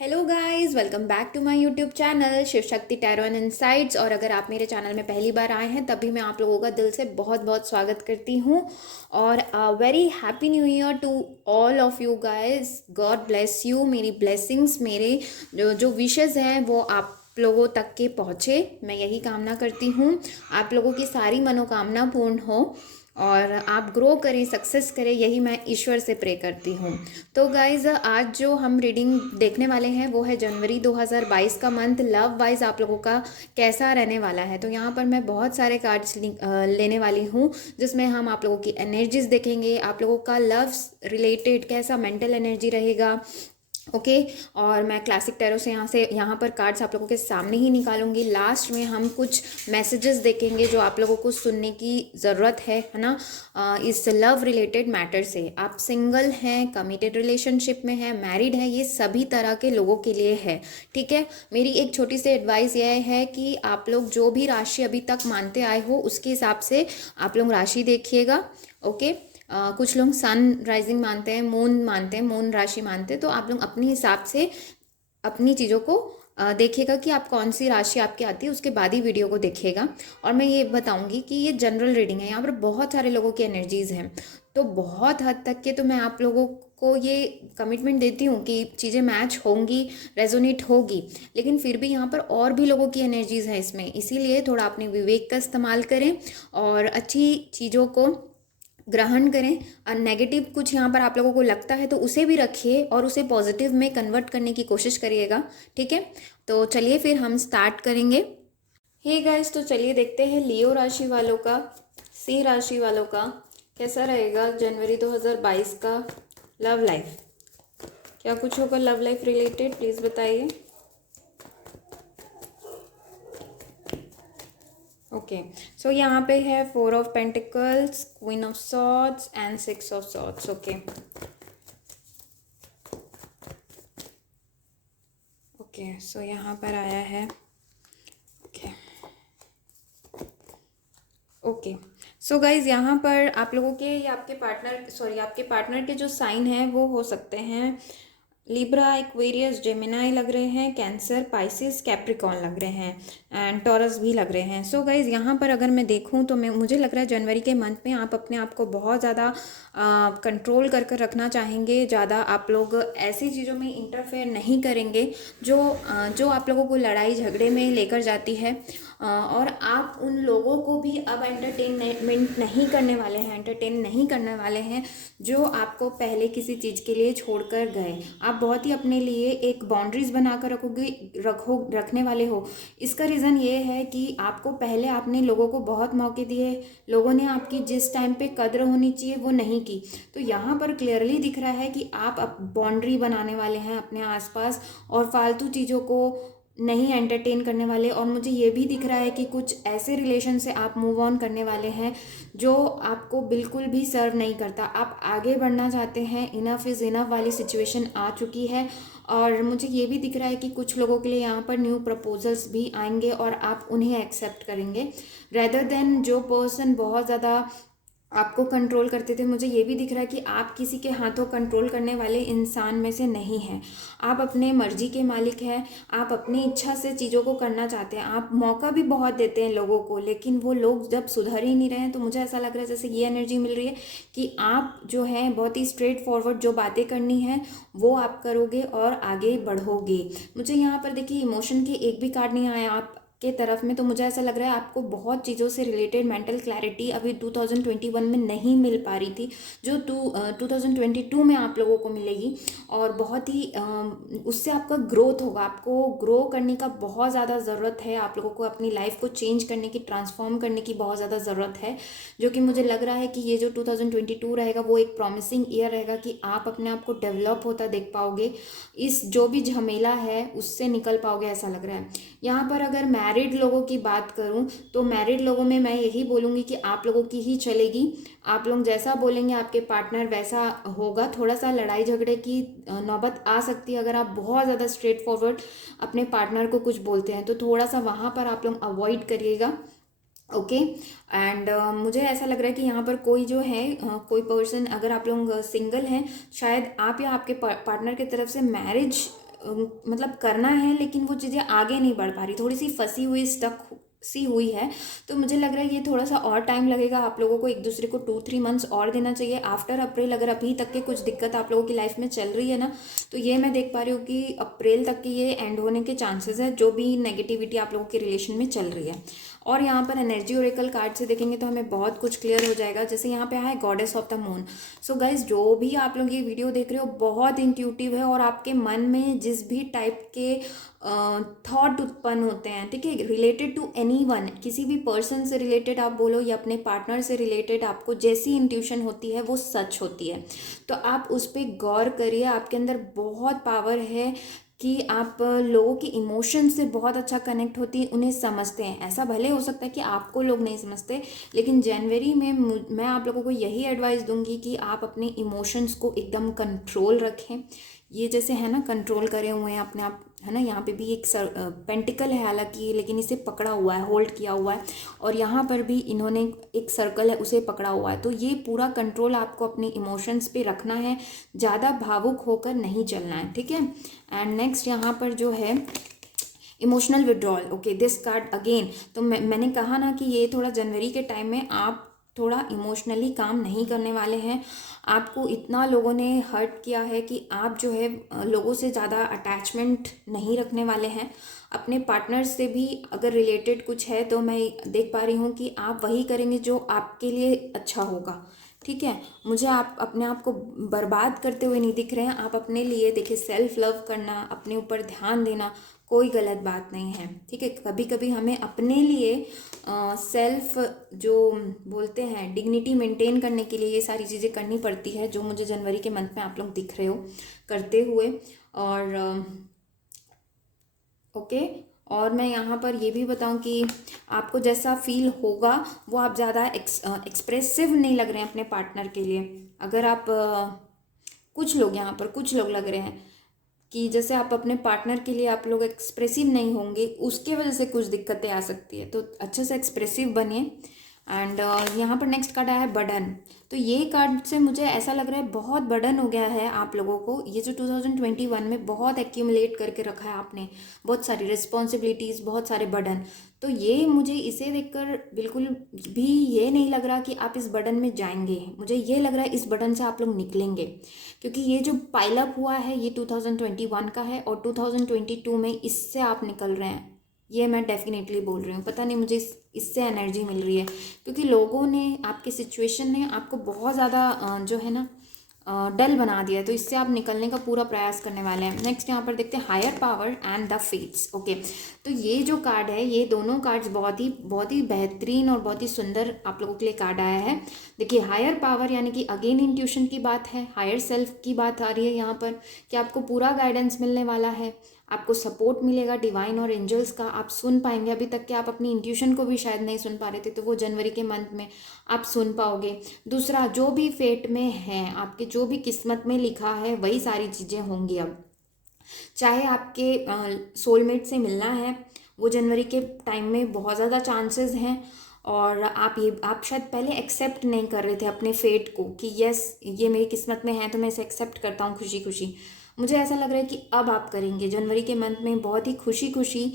Hello guys, welcome back to my YouTube channel Shiv Shakti tarot and insights. और अगर आप मेरे चैनल में पहली बार आए हैं तभी मैं आप लोगों का दिल से बहुत बहुत स्वागत करती हूँ। और very happy new year to all of you guys. God bless you. मेरी ब्लेसिंग्स, मेरे जो जो विशेज़ हैं वो आप लोगों तक के पहुँचे, मैं यही कामना करती हूँ। आप लोगों की सारी मनोकामना पूर्ण हो और आप ग्रो करें, सक्सेस करें, यही मैं ईश्वर से प्रे करती हूँ। तो गाइज़, आज जो हम रीडिंग देखने वाले हैं वो है जनवरी 2022 का मंथ लव वाइज आप लोगों का कैसा रहने वाला है। तो यहाँ पर मैं बहुत सारे कार्ड्स लेने वाली हूँ जिसमें हम आप लोगों की एनर्जीज देखेंगे, आप लोगों का लव रिलेटेड कैसा मेंटल एनर्जी रहेगा। ओके। और मैं क्लासिक टैरो से यहाँ पर कार्ड्स आप लोगों के सामने ही निकालूंगी। लास्ट में हम कुछ मैसेजेस देखेंगे जो आप लोगों को सुनने की ज़रूरत है ना। इस लव रिलेटेड मैटर से आप सिंगल हैं, कमिटेड रिलेशनशिप में हैं, मैरिड है, ये सभी तरह के लोगों के लिए है। ठीक है। मेरी एक छोटी सी एडवाइस यह है कि आप लोग जो भी राशि अभी तक मानते आए हो उसके हिसाब से आप लोग राशि देखिएगा। ओके। कुछ लोग सन राइजिंग मानते हैं, मून मानते हैं, मून राशि मानते हैं। तो आप लोग अपने हिसाब से अपनी चीज़ों को देखिएगा कि आप कौन सी राशि आपकी आती है, उसके बाद ही वीडियो को देखिएगा। और मैं ये बताऊंगी कि ये जनरल रीडिंग है, यहाँ पर बहुत सारे लोगों की एनर्जीज़ हैं। तो बहुत हद तक के तो मैं आप लोगों को ये कमिटमेंट देती हूँ कि चीज़ें मैच होंगी, रेजोनेट होगी। लेकिन फिर भी यहाँ पर और भी लोगों की एनर्जीज़ हैं इसमें, इसीलिए थोड़ा अपने विवेक का इस्तेमाल करें और अच्छी चीज़ों को ग्रहण करें। और नेगेटिव कुछ यहाँ पर आप लोगों को लगता है तो उसे भी रखिए और उसे पॉजिटिव में कन्वर्ट करने की कोशिश करिएगा। ठीक है। तो चलिए फिर हम स्टार्ट करेंगे। हे गाइस, तो चलिए देखते हैं लियो राशि वालों का, सिंह राशि वालों का कैसा रहेगा जनवरी 2022 का लव लाइफ। क्या कुछ होगा लव लाइफ रिलेटेड, प्लीज़ बताइए। ओके। सो यहाँ पे है 4 of pentacles, queen of swords and 6 of swords. Okay. Okay, so यहाँ पर आया है। ओके। ओके। सो गाइज, यहाँ पर आप लोगों के या आपके पार्टनर के जो साइन हैं वो हो सकते हैं लिब्रा, एक्वेरियस, जेमिनाई लग रहे हैं, कैंसर, पाइसिस, कैप्रिकॉर्न लग रहे हैं एंड टॉरस भी लग रहे हैं। सो गाइज, यहाँ पर अगर मैं देखूँ तो मुझे लग रहा है जनवरी के मंथ में आप अपने आप को बहुत ज़्यादा कंट्रोल कर कर रखना चाहेंगे। ज़्यादा आप लोग ऐसी चीज़ों में इंटरफेयर नहीं करेंगे जो आप लोगों को लड़ाई झगड़े में लेकर जाती है। और आप उन लोगों को भी अब एंटरटेन नहीं करने वाले हैं जो आपको पहले किसी चीज़ के लिए छोड़कर गए। आप बहुत ही अपने लिए एक बाउंड्रीज बनाकर रखने वाले हो। इसका रीज़न ये है कि आपको पहले आपने लोगों को बहुत मौके दिए, लोगों ने आपकी जिस टाइम पे कद्र होनी चाहिए वो नहीं की। तो यहाँ पर क्लियरली दिख रहा है कि आप बाउंड्री बनाने वाले हैं अपने आसपास और फालतू चीज़ों को नहीं एंटरटेन करने वाले। और मुझे ये भी दिख रहा है कि कुछ ऐसे रिलेशन से आप मूव ऑन करने वाले हैं जो आपको बिल्कुल भी सर्व नहीं करता। आप आगे बढ़ना चाहते हैं, इनफ इज़ इनफ वाली सिचुएशन आ चुकी है। और मुझे ये भी दिख रहा है कि कुछ लोगों के लिए यहाँ पर न्यू प्रपोजल्स भी आएंगे और आप उन्हें एक्सेप्ट करेंगे रेदर देन जो पर्सन बहुत ज़्यादा आपको कंट्रोल करते थे। मुझे ये भी दिख रहा है कि आप किसी के हाथों कंट्रोल करने वाले इंसान में से नहीं हैं। आप अपने मर्जी के मालिक हैं, आप अपनी इच्छा से चीज़ों को करना चाहते हैं। आप मौका भी बहुत देते हैं लोगों को, लेकिन वो लोग जब सुधर ही नहीं रहे हैं तो मुझे ऐसा लग रहा है जैसे ये एनर्जी मिल रही है कि आप जो है बहुत ही स्ट्रेट फॉरवर्ड जो बातें करनी है वो आप करोगे और आगे बढ़ोगे। मुझे यहाँ पर देखिए इमोशन के एक भी कार्ड नहीं आया आप के तरफ में। तो मुझे ऐसा लग रहा है आपको बहुत चीज़ों से रिलेटेड मेंटल क्लैरिटी अभी 2021 में नहीं मिल पा रही थी जो 2022 में आप लोगों को मिलेगी। और बहुत ही उससे आपका ग्रोथ होगा। आपको ग्रो करने का बहुत ज़्यादा ज़रूरत है, आप लोगों को अपनी लाइफ को चेंज करने की, ट्रांसफॉर्म करने की बहुत ज़्यादा ज़रूरत है। जो कि मुझे लग रहा है कि ये जो 2022 रहेगा वो एक प्रॉमिसिंग ईयर रहेगा कि आप अपने आप को डेवलप होता देख पाओगे, इस जो भी झमेला है उससे निकल पाओगे ऐसा लग रहा है। यहाँ पर अगर मैरिड लोगों की बात करूँ तो मैरिड लोगों में मैं यही बोलूँगी कि आप लोगों की ही चलेगी। आप लोग जैसा बोलेंगे आपके पार्टनर वैसा होगा। थोड़ा सा लड़ाई झगड़े की नौबत आ सकती है अगर आप बहुत ज़्यादा स्ट्रेट फॉरवर्ड अपने पार्टनर को कुछ बोलते हैं, तो थोड़ा सा वहाँ पर आप लोग अवॉइड करिएगा। ओके। एंड मुझे ऐसा लग रहा है कि यहाँ पर कोई जो है कोई पर्सन, अगर आप लोग सिंगल हैं, शायद आप या आपके पार्टनर की तरफ से मैरिज मतलब करना है, लेकिन वो चीज़ें आगे नहीं बढ़ पा रही, थोड़ी सी फंसी हुई, स्टक सी हुई है। तो मुझे लग रहा है ये थोड़ा सा और टाइम लगेगा, आप लोगों को एक दूसरे को 2-3 मंथ्स और देना चाहिए आफ्टर अप्रैल। अगर अभी तक के कुछ दिक्कत आप लोगों की लाइफ में चल रही है ना, तो ये मैं देख पा रही हूँ कि अप्रैल तक की ये एंड होने के चांसेस है, जो भी नेगेटिविटी आप लोगों के रिलेशन में चल रही है। और यहाँ पर एनर्जी ओरेकल कार्ड से देखेंगे तो हमें बहुत कुछ क्लियर हो जाएगा। जैसे यहाँ पे है goddess of the moon. So guys, जो भी आप लोग ये वीडियो देख रहे हो बहुत इंट्यूटिव है, और आपके मन में जिस भी टाइप के थॉट उत्पन्न होते हैं, ठीक है, रिलेटेड टू एनीवन, किसी भी पर्सन से रिलेटेड आप बोलो या अपने पार्टनर से रिलेटेड, आपको जैसी इंट्यूशन होती है वो सच होती है। तो आप उस पर गौर करिए, आपके अंदर बहुत पावर है कि आप लोगों की इमोशन से बहुत अच्छा कनेक्ट होती है, उन्हें समझते हैं। ऐसा भले हो सकता है कि आपको लोग नहीं समझते, लेकिन जनवरी में मैं आप लोगों को यही एडवाइस दूंगी कि आप अपने इमोशंस को एकदम कंट्रोल रखें। ये जैसे है ना, कंट्रोल करे हुए हैं अपने आप, है ना। यहाँ पे भी एक पेंटिकल है हालांकि, लेकिन इसे पकड़ा हुआ है, होल्ड किया हुआ है, और यहाँ पर भी इन्होंने एक सर्कल है उसे पकड़ा हुआ है। तो ये पूरा कंट्रोल आपको अपने इमोशंस पे रखना है, ज़्यादा भावुक होकर नहीं चलना है, ठीक है। एंड नेक्स्ट यहाँ पर जो है emotional withdrawal. Okay, this card again, तो मैंने कहा ना कि ये थोड़ा जनवरी के टाइम में आप थोड़ा इमोशनली काम नहीं करने वाले हैं। आपको इतना लोगों ने हर्ट किया है कि आप जो है लोगों से ज़्यादा अटैचमेंट नहीं रखने वाले हैं। अपने पार्टनर से भी अगर रिलेटेड कुछ है तो मैं देख पा रही हूँ कि आप वही करेंगे जो आपके लिए अच्छा होगा, ठीक है। मुझे आप अपने आप को बर्बाद करते हुए नहीं दिख रहे हैं। आप अपने लिए देखिए, सेल्फ लव करना, अपने ऊपर ध्यान देना कोई गलत बात नहीं है, ठीक है। कभी कभी हमें अपने लिए सेल्फ जो बोलते हैं डिग्निटी मेंटेन करने के लिए ये सारी चीज़ें करनी पड़ती है, जो मुझे जनवरी के मंथ में आप लोग दिख रहे हो करते हुए। और ओके, और मैं यहाँ पर ये भी बताऊँ कि आपको जैसा फील होगा वो आप ज़्यादा एक्सप्रेसिव नहीं लग रहे हैं अपने पार्टनर के लिए। अगर आप कुछ लोग यहाँ पर कुछ लोग लग रहे हैं कि जैसे आप अपने पार्टनर के लिए आप लोग एक्सप्रेसिव नहीं होंगे, उसके वजह से कुछ दिक्कतें आ सकती है, तो अच्छे से एक्सप्रेसिव बनिए। एंड यहाँ पर नेक्स्ट कार्ड आया है बर्डन। तो ये कार्ड से मुझे ऐसा लग रहा है बहुत बर्डन हो गया है आप लोगों को, ये जो 2021 में बहुत एक्यूमुलेट करके रखा है आपने, बहुत सारी रिस्पॉन्सिबिलिटीज़, बहुत सारे बर्डन। तो ये मुझे इसे देखकर बिल्कुल भी ये नहीं लग रहा कि आप इस बर्डन में जाएंगे। मुझे ये लग रहा है इस बर्डन से आप लोग निकलेंगे, क्योंकि ये जो पाइलअप हुआ है ये 2021 का है, और 2022 में इससे आप निकल रहे हैं, ये मैं डेफिनेटली बोल रही हूँ। पता नहीं मुझे इससे एनर्जी मिल रही है, क्योंकि लोगों ने, आपके सिचुएशन ने आपको बहुत ज़्यादा जो है ना डल बना दिया, तो इससे आप निकलने का पूरा प्रयास करने वाले हैं। नेक्स्ट यहाँ पर देखते हैं higher power and the fates. Okay, तो ये जो कार्ड है, ये दोनों कार्ड्स बहुत ही बेहतरीन और बहुत ही सुंदर आप लोगों के लिए कार्ड आया है। देखिए, हायर पावर यानी कि अगेन इंट्यूशन की बात है, हायर सेल्फ की बात आ रही है यहाँ पर, कि आपको पूरा गाइडेंस मिलने वाला है, आपको सपोर्ट मिलेगा डिवाइन और एंजल्स का, आप सुन पाएंगे। अभी तक के आप अपनी इंट्यूशन को भी शायद नहीं सुन पा रहे थे, तो वो जनवरी के मंथ में आप सुन पाओगे। दूसरा, जो भी फेट में है, आपके जो भी किस्मत में लिखा है वही सारी चीज़ें होंगी। अब चाहे आपके सोलमेट से मिलना है, वो जनवरी के टाइम में बहुत ज़्यादा चांसेस हैं, और आप शायद पहले एक्सेप्ट नहीं कर रहे थे अपने फेट को कि यस ये मेरी किस्मत में है, तो मैं इसे एक्सेप्ट करता हूँ खुशी खुशी। मुझे ऐसा लग रहा है कि अब आप करेंगे जनवरी के मंथ में बहुत ही खुशी खुशी,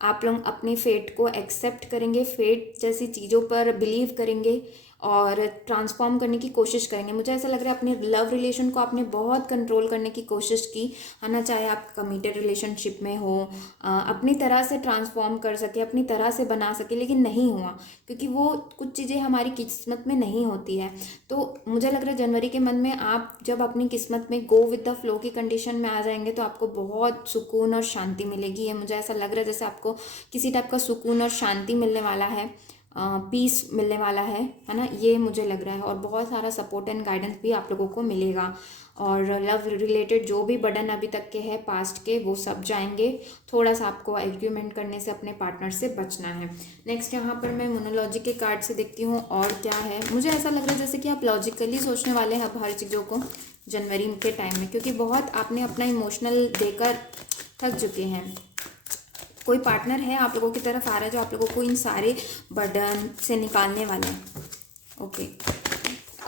आप लोग अपने फेट को एक्सेप्ट करेंगे, फेट जैसी चीज़ों पर बिलीव करेंगे और ट्रांसफॉर्म करने की कोशिश करेंगे। मुझे ऐसा लग रहा है अपने लव रिलेशन को आपने बहुत कंट्रोल करने की कोशिश की है ना, चाहे आप कमिटेड रिलेशनशिप में हो, अपनी तरह से ट्रांसफॉर्म कर सके, अपनी तरह से बना सके, लेकिन नहीं हुआ, क्योंकि वो कुछ चीज़ें हमारी किस्मत में नहीं होती है। तो मुझे लग रहा है जनवरी के मंथ में आप जब अपनी किस्मत में गो विद द फ्लो की कंडीशन में आ जाएंगे, तो आपको बहुत सुकून और शांति मिलेगी। ये मुझे ऐसा लग रहा है जैसे आपको किसी टाइप का सुकून और शांति मिलने वाला है, पीस मिलने वाला है ना, ये मुझे लग रहा है। और बहुत सारा सपोर्ट एंड गाइडेंस भी आप लोगों को मिलेगा, और लव रिलेटेड जो भी बर्डन अभी तक के हैं पास्ट के, वो सब जाएंगे। थोड़ा सा आपको आर्ग्यूमेंट करने से अपने पार्टनर से बचना है। नेक्स्ट यहाँ पर मैं मोनोलॉजी के कार्ड से देखती हूँ और क्या है। मुझे ऐसा लग रहा है जैसे कि आप लॉजिकली सोचने वाले हैं अब हर चीज़ों को जनवरी के टाइम में, क्योंकि बहुत आपने अपना इमोशनल देकर थक चुके हैं। कोई पार्टनर है आप लोगों की तरफ आ रहा है जो आप लोगों को इन सारे बर्डन से निकालने वाला है। Okay,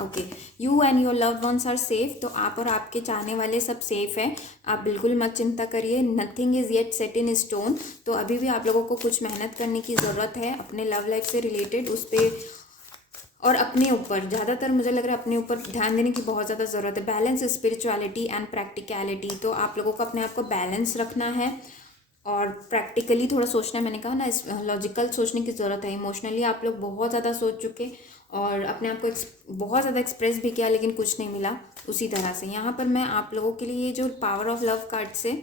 okay, you and your loved ones are safe. तो आप और आपके चाहने वाले सब सेफ हैं, आप बिल्कुल मत चिंता करिए। Nothing is yet set in stone. तो अभी भी आप लोगों को कुछ मेहनत करने की ज़रूरत है अपने लव लाइफ से रिलेटेड, उस पर और अपने ऊपर ज़्यादातर मुझे लग रहा है अपने ऊपर ध्यान देने की बहुत ज़्यादा ज़रूरत है। Balance spirituality and practicality. तो आप लोगों को अपने आप को बैलेंस रखना है और प्रैक्टिकली थोड़ा सोचना है। मैंने कहा ना, इस लॉजिकल सोचने की ज़रूरत है। इमोशनली आप लोग बहुत ज़्यादा सोच चुके और अपने आप को बहुत ज़्यादा एक्सप्रेस भी किया, लेकिन कुछ नहीं मिला। उसी तरह से यहाँ पर मैं आप लोगों के लिए जो पावर ऑफ लव कार्ड से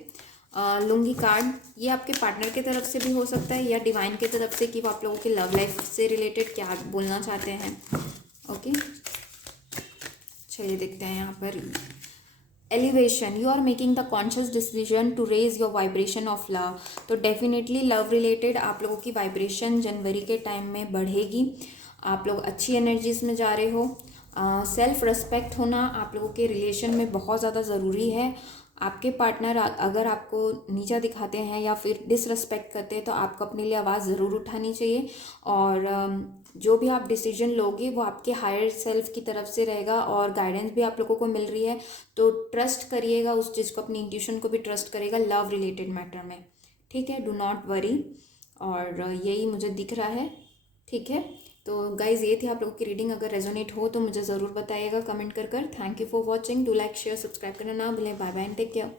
लूँगी कार्ड, ये आपके पार्टनर की तरफ से भी हो सकता है या डिवाइन की तरफ से, कि वो आप लोगों के लव लाइफ से रिलेटेड क्या बोलना चाहते हैं। ओके, चलिए देखते हैं यहाँ पर। Elevation, you are making the conscious decision to raise your vibration of love. तो डेफिनेटली लव रिलेटेड आप लोगों की वाइब्रेशन जनवरी के टाइम में बढ़ेगी। आप लोग अच्छी एनर्जीज में जा रहे हो। सेल्फ रिस्पेक्ट होना आप लोगों के रिलेशन में बहुत ज़्यादा ज़रूरी है। आपके पार्टनर अगर आपको नीचा दिखाते हैं या फिर डिसरिस्पेक्ट करते हैं तो आपको अपने लिए आवाज़ ज़रूर उठानी चाहिए। और जो भी आप डिसीजन लोगे वो आपके हायर सेल्फ की तरफ से रहेगा और गाइडेंस भी आप लोगों को मिल रही है। तो ट्रस्ट करिएगा उस चीज़ को, अपनी इंट्यूशन को भी ट्रस्ट करिएगा लव रिलेटेड मैटर में। ठीक है, डू नॉट वरी। और यही मुझे दिख रहा है। ठीक है, तो गाइज ये थी आप लोगों की रीडिंग। अगर रेजोनेट हो तो मुझे ज़रूर बताइएगा कमेंट कर। Thank you for watching. Do like share subscribe करना ना भूलें। Bye bye and take care.